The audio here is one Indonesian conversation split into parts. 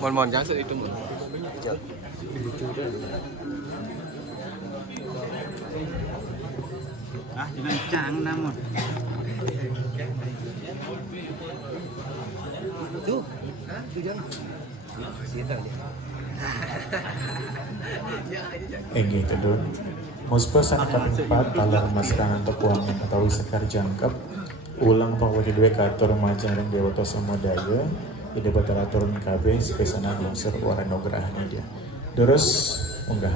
Mon giá sự itu mon. Ah, jangan cang namun. Tuh, tuh jangan. Gitu dong. Muspa sana kaping 4 talar mas kanan tekuan yang ketahui sekar jangkep ulang pangwadi dua katur majarang dewa sama daya ide bataratur KB spesana longsor warna nugrahnya dia terus unggah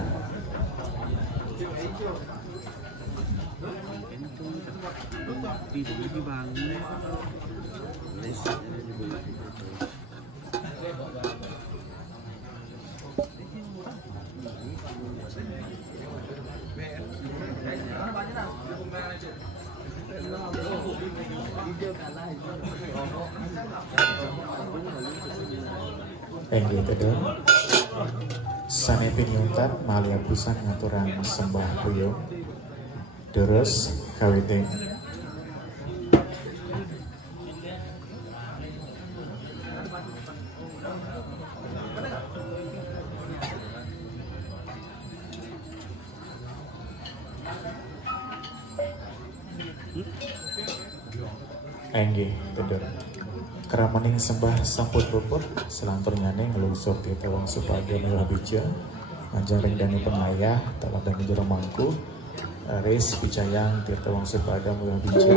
gitu dong. Sanepi nyuntat malia pisan ngaturan sembah puyung terus kawiting Engge bener keramaning sembah samput puput selantur nyane ngelusur ti tewang supaya mewah bija manjareng dani pengayah telah dani jero mangku res picayang ti tewang supaya mewah bija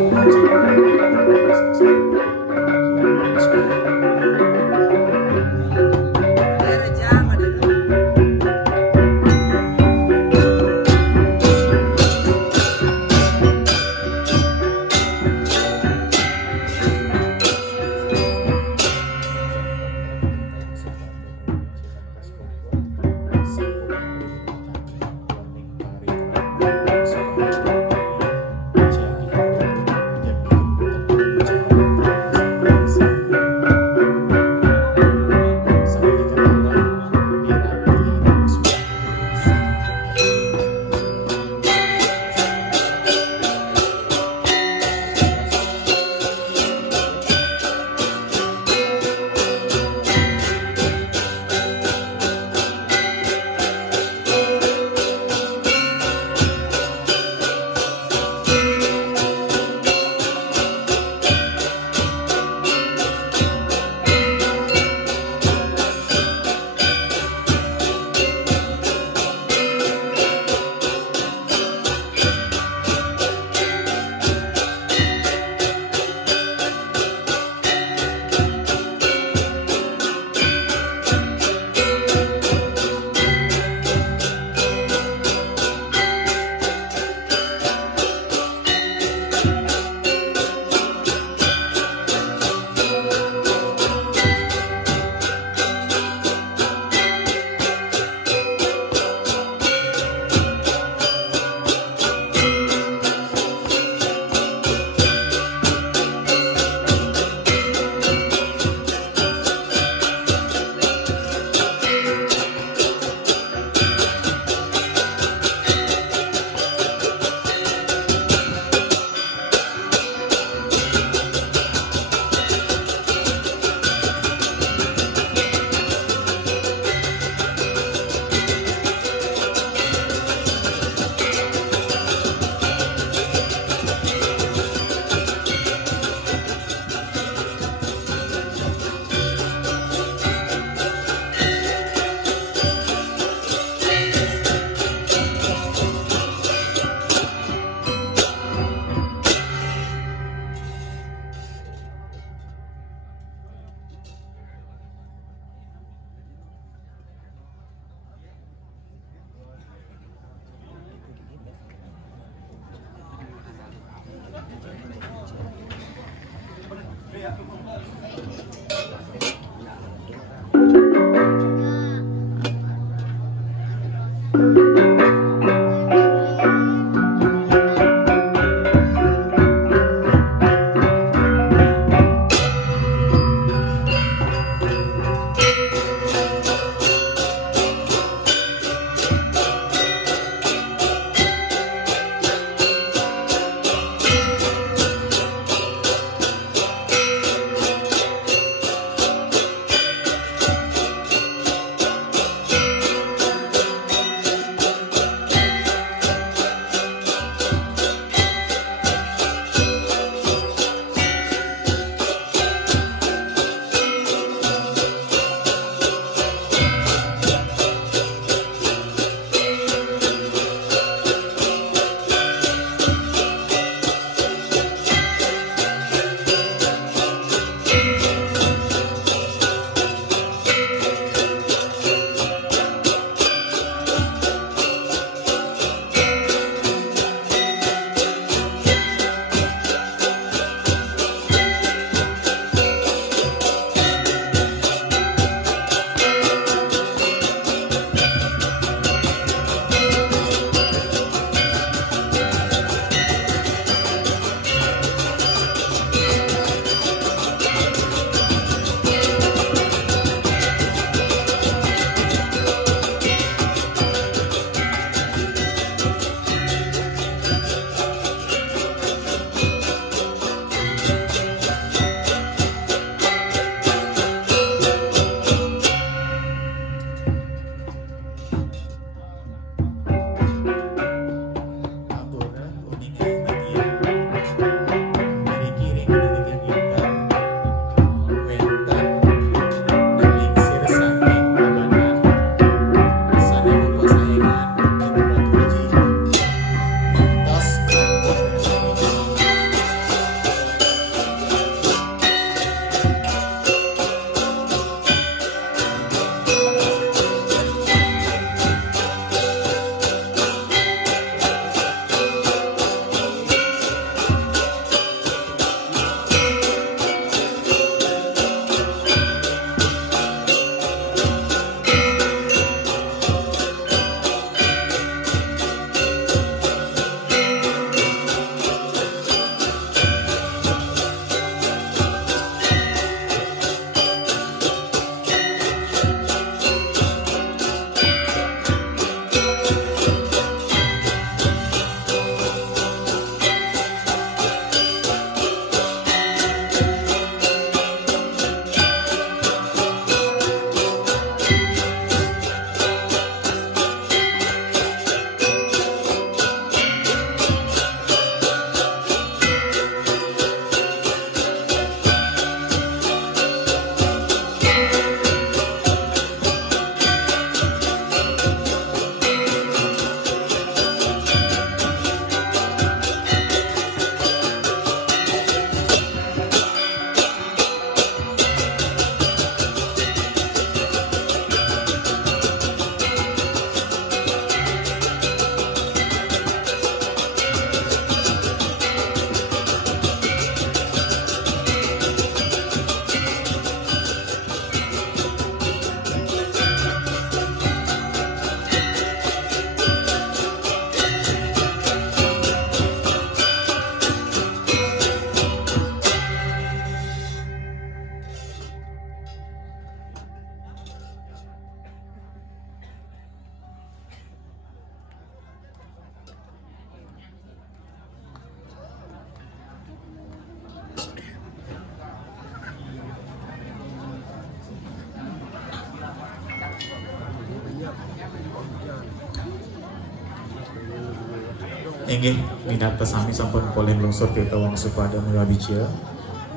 Inggih minata sami sampun poleh longsor kita wong supada Mulabicia.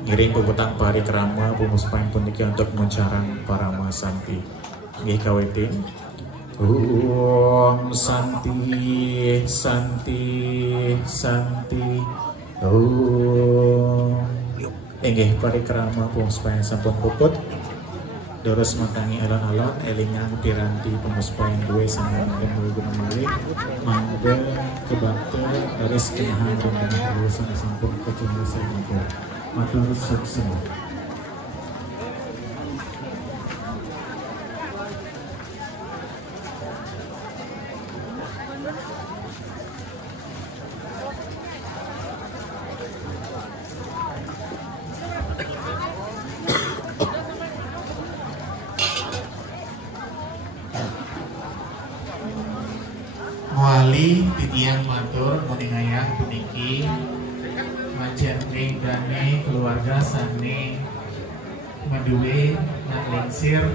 Ngiring pebutang pari kerama pumuspain puniki untuk mencarang para masanti. Inggih kawetin. Om Santi Santi Santi Om. Inggih pari kerama pumuspain sampun puput. Doros matangi alon-alon elingan piranti pemuspain dua sama dengan guna malik mangga kebakte aris kenahan dan urusan sampun kecemasan juga matur sukses. Wali titiang matur muningayang puniki majan dane keluarga sane maduwe nak lingsir